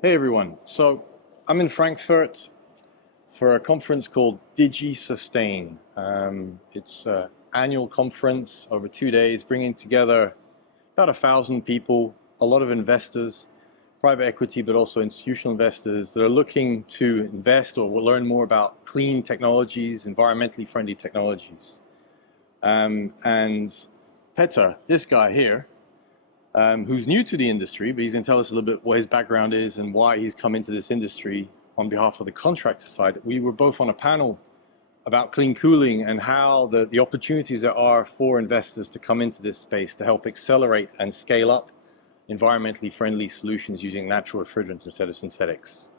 Hey everyone. So I'm in Frankfurt for a conference called DigiSustain. It's an annual conference over 2 days, bringing together about 1,000 people, a lot of investors, private equity, but also institutional investors that are looking to invest or will learn more about clean technologies, environmentally friendly technologies. And Petar, this guy here, who's new to the industry, but he's going to tell us a little bit what his background is and why he's come into this industry on behalf of the contractor side. We were both on a panel about clean cooling and how the opportunities there are for investors to come into this space to help accelerate and scale up environmentally friendly solutions using natural refrigerants instead of synthetics.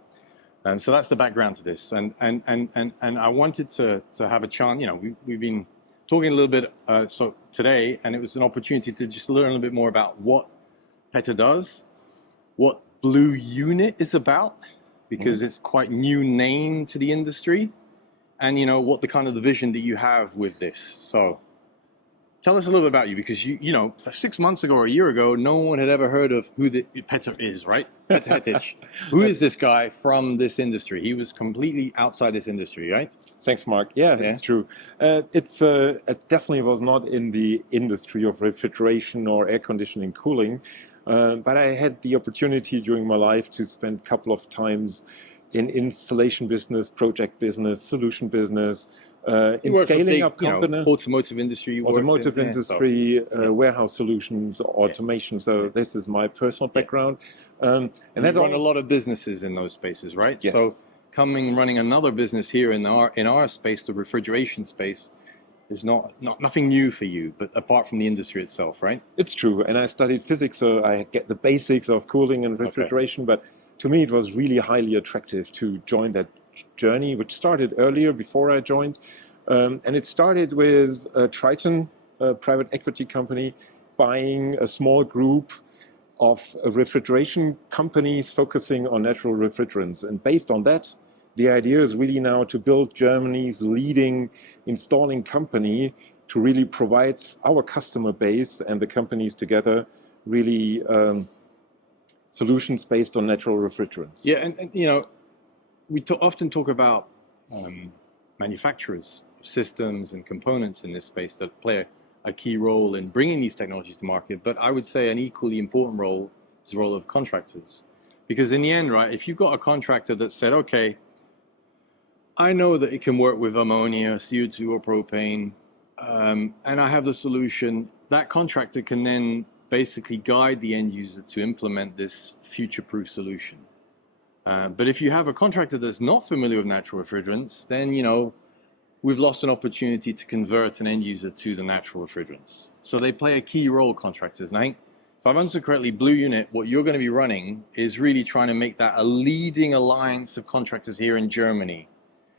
So that's the background to this. And I wanted to have a chance, we've been talking a little bit so today, and it was an opportunity to just learn a little bit more about what Petar does, what Bluu Unit is about, because it's quite new name to the industry, and what the kind of the vision that you have with this. So tell us a little bit about you, because you know 6 months ago or a year ago, no one had ever heard of who the Petar is, right? Petar Hetic. Who is this guy from this industry? He was completely outside this industry, right? Thanks, Mark. Yeah, it's true. It definitely was not in the industry of refrigeration or air conditioning cooling, but I had the opportunity during my life to spend a couple of times in installation business, project business, solution business, in scaling up companies, automotive industry, warehouse solutions, automation. So this is my personal background. And you run a lot of businesses in those spaces, right? Yes. So running another business here in our space, the refrigeration space, is nothing new for you, but apart from the industry itself, right? It's true. And I studied physics, so I get the basics of cooling and refrigeration. But to me, it was really highly attractive to join that journey, which started earlier before I joined. And it started with Triton, a private equity company, buying a small group of refrigeration companies focusing on natural refrigerants. And based on that, the idea is really now to build Germany's leading installing company to really provide our customer base and the companies together really solutions based on natural refrigerants. Yeah, and we often talk about manufacturers, systems and components in this space that play a key role in bringing these technologies to market, but I would say an equally important role is the role of contractors. Because in the end, right, if you've got a contractor that said, okay, I know that it can work with ammonia, CO2 or propane, and I have the solution, that contractor can then basically guide the end user to implement this future-proof solution. But if you have a contractor that's not familiar with natural refrigerants, then we've lost an opportunity to convert an end user to the natural refrigerants. So they play a key role, contractors. And I think, if I've understood correctly, Bluu Unit, what you're going to be running is really trying to make that a leading alliance of contractors here in Germany.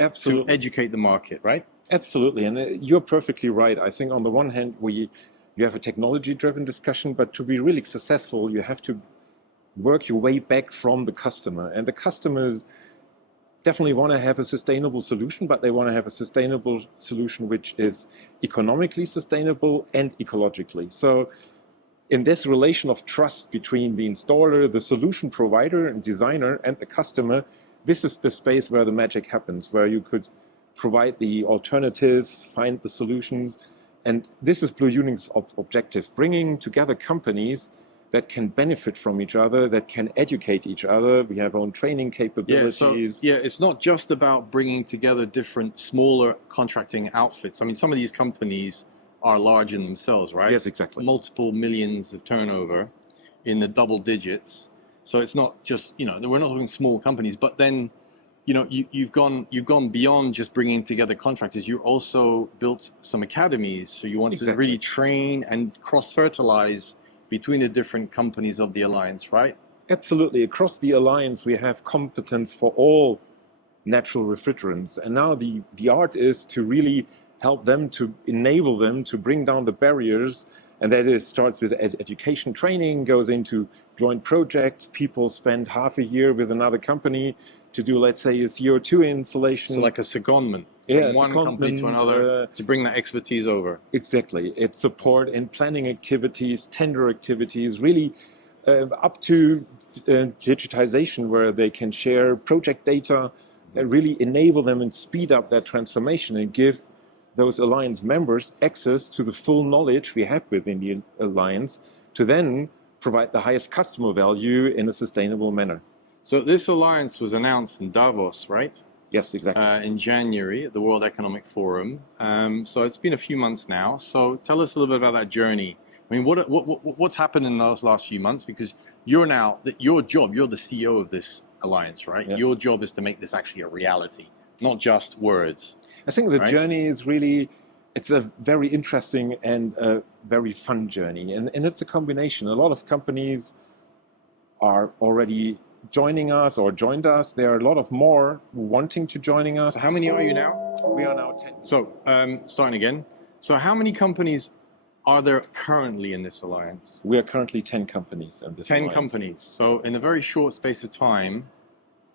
Absolutely. To educate the market, right? Absolutely. And you're perfectly right. I think on the one hand, you have a technology-driven discussion, but to be really successful, you have to work your way back from the customer. And the customers definitely want to have a sustainable solution, but they want to have a sustainable solution which is economically sustainable and ecologically. So in this relation of trust between the installer, the solution provider and designer, and the customer, this is the space where the magic happens, where you could provide the alternatives, find the solutions. And this is Bluu Unit's objective, bringing together companies that can benefit from each other, that can educate each other. We have our own training capabilities. Yeah, it's not just about bringing together different smaller contracting outfits. I mean, some of these companies are large in themselves, right? Yes, exactly. Multiple millions of turnover in the double digits. So it's not just, we're not talking small companies, but then, you've gone beyond just bringing together contractors. You also built some academies. So you want to really train and cross-fertilize between the different companies of the alliance, right? Absolutely. Across the alliance, we have competence for all natural refrigerants. And now the art is to really help them, to enable them to bring down the barriers. And that starts with education training, goes into joint projects. People spend half a year with another company to do, let's say, a CO2 installation. So like a secondment. From one company to another to bring that expertise over. Exactly. It's support in planning activities, tender activities, really up to digitization, where they can share project data and really enable them and speed up that transformation and give those alliance members access to the full knowledge we have within the alliance to then provide the highest customer value in a sustainable manner. So this alliance was announced in Davos, right? Yes, exactly. In January at the World Economic Forum. So it's been a few months now. So tell us a little bit about that journey. I mean, what's happened in those last few months? Because you're now, your job, you're the CEO of this alliance, right? Yeah. Your job is to make this actually a reality, not just words. I think the right? journey is really, it's a very interesting and a very fun journey. And it's a combination. A lot of companies are already joining us or joined us. There are a lot of more wanting to joining us. So how many are you now? We are now 10. So starting again. So how many companies are there currently in this alliance? We are currently 10 companies in this 10 alliance. companies. So in a very short space of time,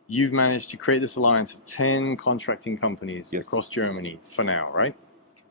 you've managed to create this alliance of 10 contracting companies Yes. across Germany for now, right?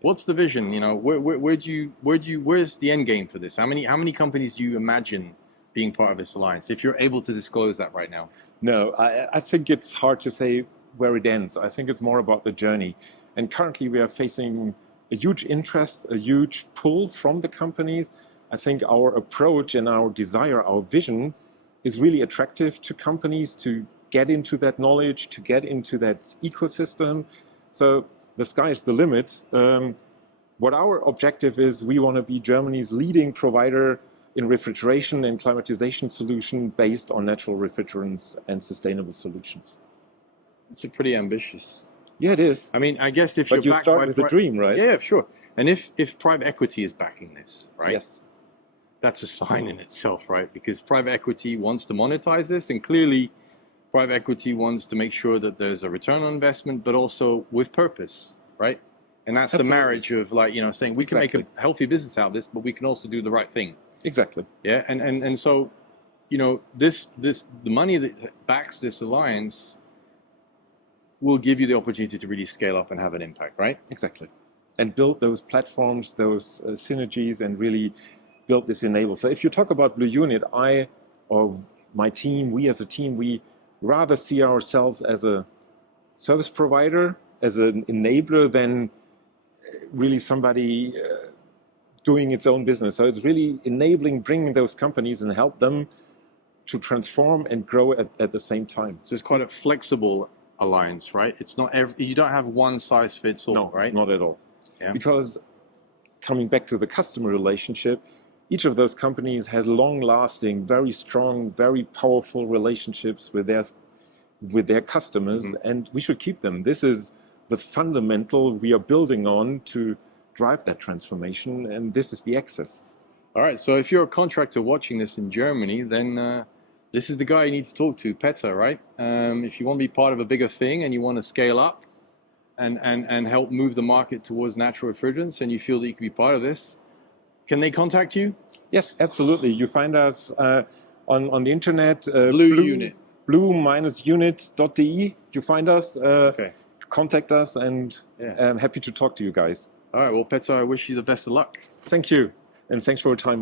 What's the vision? You know, where's the end game for this? How many companies do you imagine being part of this alliance, if you're able to disclose that right now? No, I think it's hard to say where it ends. I think it's more about the journey. And currently we are facing a huge interest, a huge pull from the companies. I think our approach and our desire, our vision is really attractive to companies to get into that knowledge, to get into that ecosystem. So the sky is the limit. What our objective is, we want to be Germany's leading provider in refrigeration and climatization solution based on natural refrigerants and sustainable solutions. It's a pretty ambitious. Yeah, it is. I mean, I guess if But you're you start backed with by a dream, right? Yeah, sure. And if private equity is backing this, right? Yes. That's a sign in itself, right? Because private equity wants to monetize this, and clearly private equity wants to make sure that there's a return on investment, but also with purpose, right? And that's Absolutely. the marriage of, like, you know, saying we can Exactly. make a healthy business out of this, but we can also do the right thing. Exactly. Yeah, and so, you know, the money that backs this alliance will give you the opportunity to really scale up and have an impact, right? Exactly. And build those platforms, those synergies, and really build this enable. So if you talk about Bluu Unit, I or my team, we as a team, we rather see ourselves as a service provider, as an enabler, than really somebody doing its own business. So it's really enabling, bringing those companies and help them to transform and grow at the same time. So it's quite a flexible alliance, right? It's not you don't have one size fits all, No, right? not at all. Yeah. Because coming back to the customer relationship, each of those companies has long-lasting, very strong, very powerful relationships with their customers, Mm-hmm. and we should keep them. This is the fundamental we are building on to drive that transformation, and this is the access. All right, so if you're a contractor watching this in Germany, then this is the guy you need to talk to, Peter, right? If you want to be part of a bigger thing and you want to scale up and help move the market towards natural refrigerants, and you feel that you can be part of this, can they contact you? Yes, absolutely. You find us on the internet. Bluu Unit. bluu-unit.de. You find us. Okay. Contact us, and Yeah. I'm happy to talk to you guys. All right, well, Peter, I wish you the best of luck. Thank you, and thanks for your time.